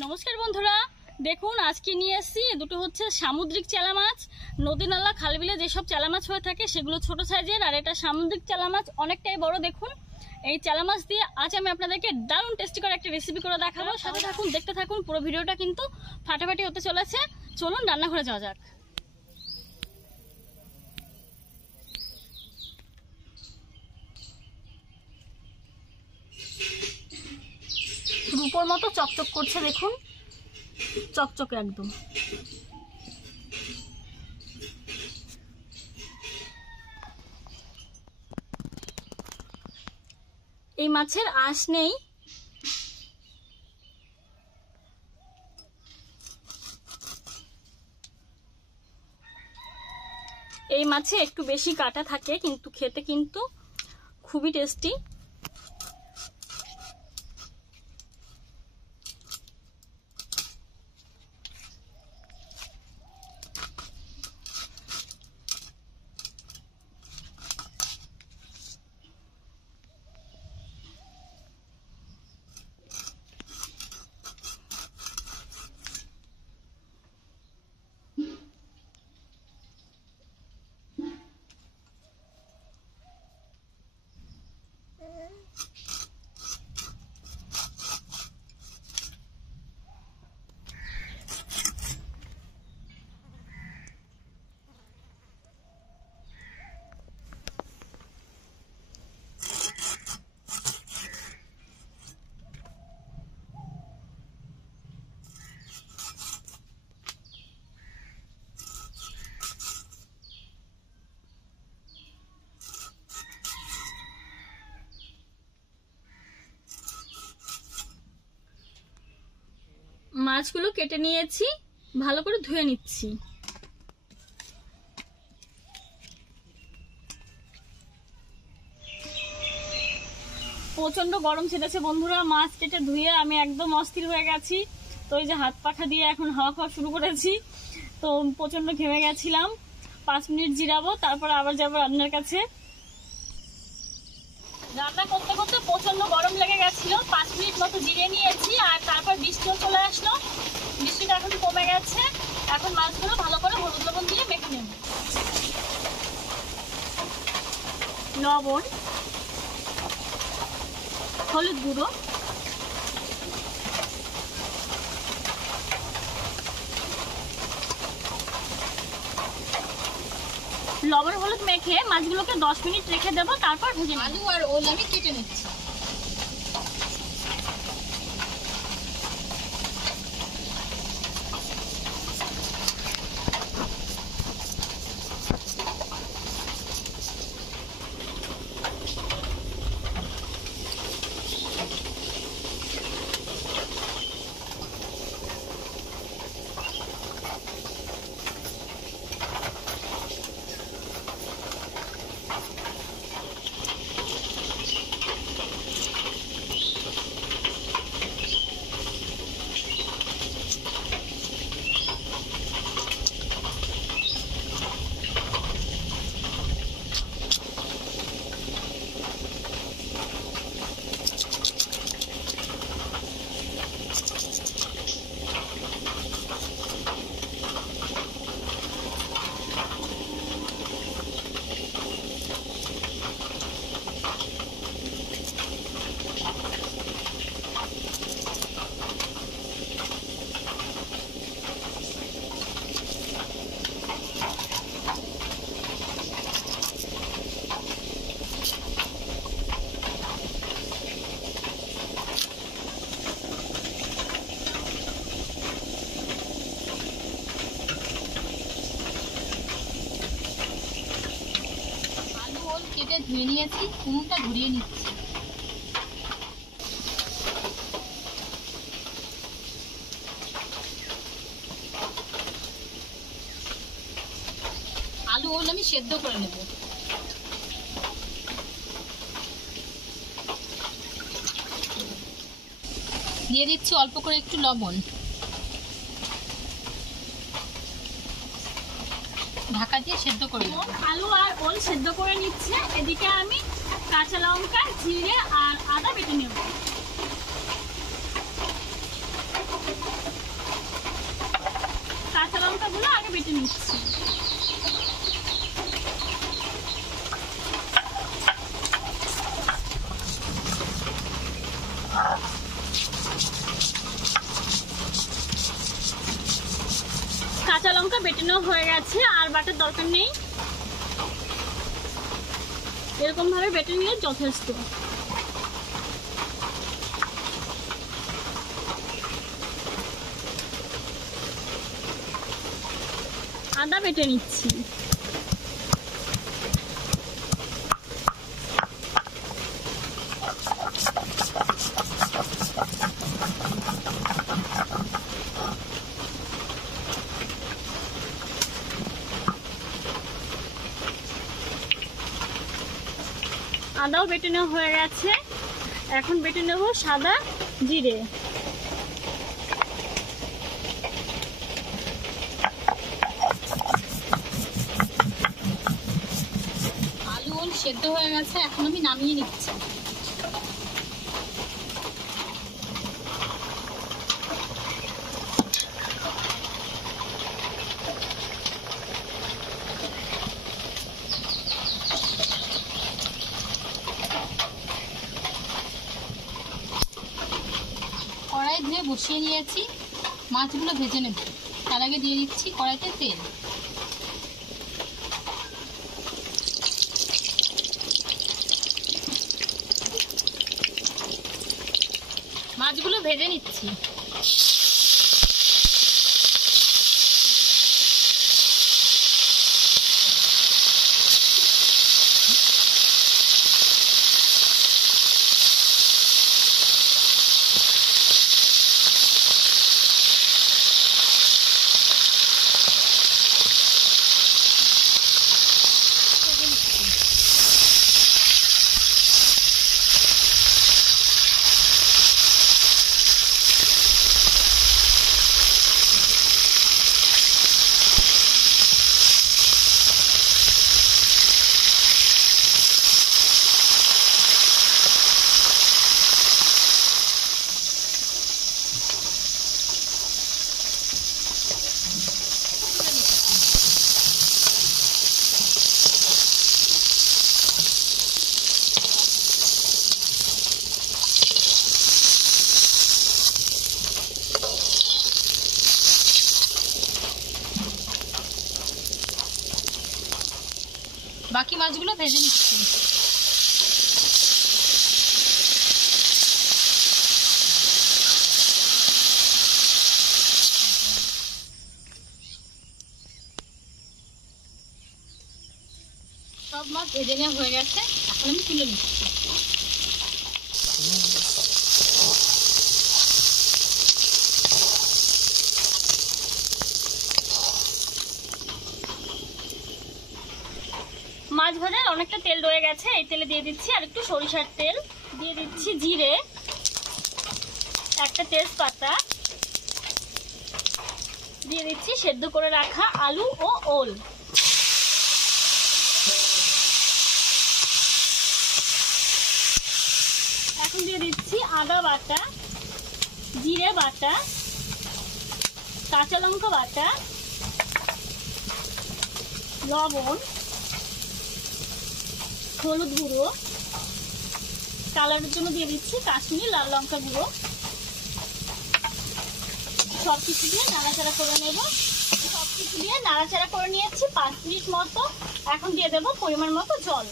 নমস্কার বন্ধুরা, দেখুন আজকে নিয়ে এসেছি দুটো হচ্ছে সামুদ্রিক চেলা মাছ। নদী নালা খাল বিলে যেসব চেলা মাছ হয়ে থাকে সেগুলো ছোট সাইজের, আর এটা সামুদ্রিক চেলা মাছ অনেকটাই বড়। দেখুন এই চেলা মাছ দিয়ে আজ আমি আপনাদেরকে দারুণ টেস্টি করে একটা রেসিপি করে দেখাবো। সাথে থাকুন, দেখতে থাকুন, পুরো ভিডিওটা কিন্তু ফাটাফাটি হতে চলেছে। চলুন রান্নাঘরে যাওয়া যাক। রূপোর মতো চকচক করছে, দেখুন চকচকে একদম। এই মাছের আঁশ নেই। এই মাছে একটু বেশি কাটা থাকে, কিন্তু খেতে কিন্তু খুবই টেস্টি। মাছগুলো কেটে নিয়েছি, ভালো করে ধুয়ে নিচ্ছি। প্রচন্ড গরম ছেড়েছে বন্ধুরা, মাছ কেটে ধুয়ে আমি একদম অস্থির হয়ে গেছি। তো এই যে হাত পাখা দিয়ে এখন হাওয়া খাওয়া শুরু করেছি। তো প্রচন্ড ঘেমে গেছিলাম। 5 মিনিট জিরাবো, তারপর আবার যাবো রান্নার কাছে। রান্না করতে করতে প্রচন্ড গরম লেগে গেছিল। 5 মিনিট মতো জিরিয়ে নিয়েছি, আর তারপর বৃষ্টিও চলে আসলো। বৃষ্টিটা এখন কমে গেছে। এখন মাছগুলো ভালো করে হলুদ লবণ দিয়ে মেখে নেব। লবণ, হলুদ গুঁড়ো, লবণ হলুদ মেখে মাছগুলোকে 10 মিনিট রেখে দেবো, তারপর ভেজে নেব। আলু আর ওল আমি কেটে নিচ্ছি। কেটে ধুয়ে নিয়েছি, কুমড়োটা ঘুরিয়ে নিচ্ছি। আলু ওল আমি সেদ্ধ করে নেব। দিয়ে দিচ্ছি অল্প করে একটু লবণ। ঢাকা দিয়ে সেদ্ধ করে নেব। আলু আর ওল সেদ্ধ করে নিচ্ছে, এদিকে আমি কাঁচা লঙ্কা, জিরে আর আদা বেটে নেব। বেটে নিচ্ছি। কাঁচা লঙ্কা বেটে নেওয়া হয়ে গেছে, আর বাটার দরকার নেই, এরকম ভাবে বেটে নিলে যথেষ্ট। আদা বেটে নিচ্ছি। আদাও বেটে নেওয়া হয়ে গেছে, এখন বেটে নেব সাদা জিরে। আলু ওল সেদ্ধ হয়ে গেছে, এখন আমি নামিয়ে নিচ্ছি। কড়াই ধুয়ে বসিয়ে নিয়েছি, মাছগুলো ভেজে নেব। তার আগে দিয়ে দিচ্ছি কড়াইতে তেল। মাছগুলো ভেজে নিচ্ছি। বাকি মাছগুলো ভেজে নিচ্ছি। সব মাছ ভেজে নেওয়া হয়ে গেছে, এখন আমি তুলে নিচ্ছি। মাছ ভাজার অনেকটা তেল রয়ে গেছে, এই তেলে দিয়ে দিচ্ছি আর একটু সরিষার তেল, দিয়ে দিচ্ছি জিরে, একটা তেজপাতা, দিয়ে দিচ্ছি সেদ্ধ করে রাখা আলু ও ওল। এখন দিয়ে দিচ্ছি আদা বাটা, জিরে বাটা, কাঁচা লঙ্কা বাটা, লবণ, হলুদ গুঁড়ো, কালারের জন্য দিয়ে দিচ্ছি কাশ্মীরি লাল লঙ্কা গুঁড়ো। সবকিছু দিয়ে নাড়াচাড়া করে নেব। সবকিছু দিয়ে নাড়াচাড়া করে নিয়েছি 5 মিনিট মতো। এখন দিয়ে দেবো পরিমাণ মতো জল।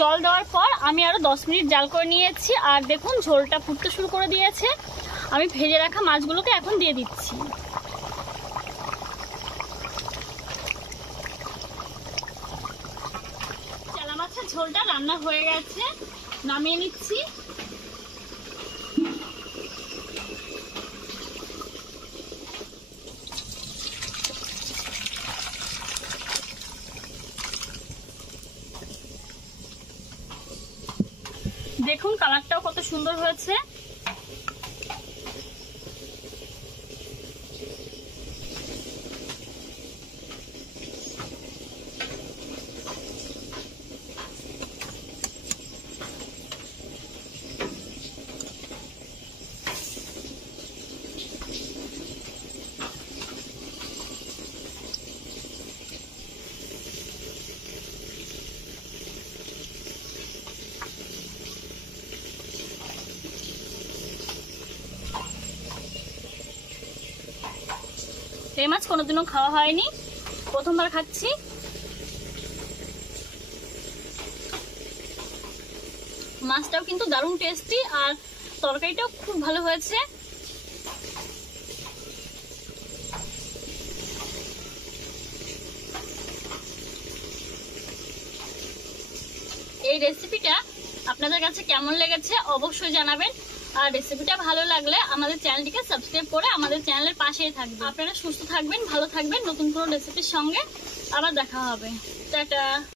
জল দেওয়ার পর আমি আরো 10 মিনিট জাল করে নিয়েছি, আর দেখুন ঝোলটা ফুটতে শুরু করে দিয়েছে। আমি ভেজে রাখা মাছগুলোকে এখন দিয়ে দিচ্ছি। চালা মাছের ঝোলটা রান্না হয়ে গেছে, নামিয়ে নিচ্ছি। দেখুন কালারটাও কত সুন্দর হয়েছে। মাছ কোনোদিনও খাওয়া হয়নি, প্রথমবার খাচ্ছি। মাছটাও কিন্তু দারুণ টেস্টি, আর তরকারিটাও খুব ভালো হয়েছে। এই রেসিপিটা আপনাদের কাছে কেমন লেগেছে অবশ্যই জানাবেন, আর রেসিপিটা ভালো লাগলে আমাদের চ্যানেলটিকে সাবস্ক্রাইব করে আমাদের চ্যানেলের পাশেই থাকবেন। আপনারা সুস্থ থাকবেন, ভালো থাকবেন, নতুন কোনো রেসিপির সঙ্গে আবার দেখা হবে। টাটা।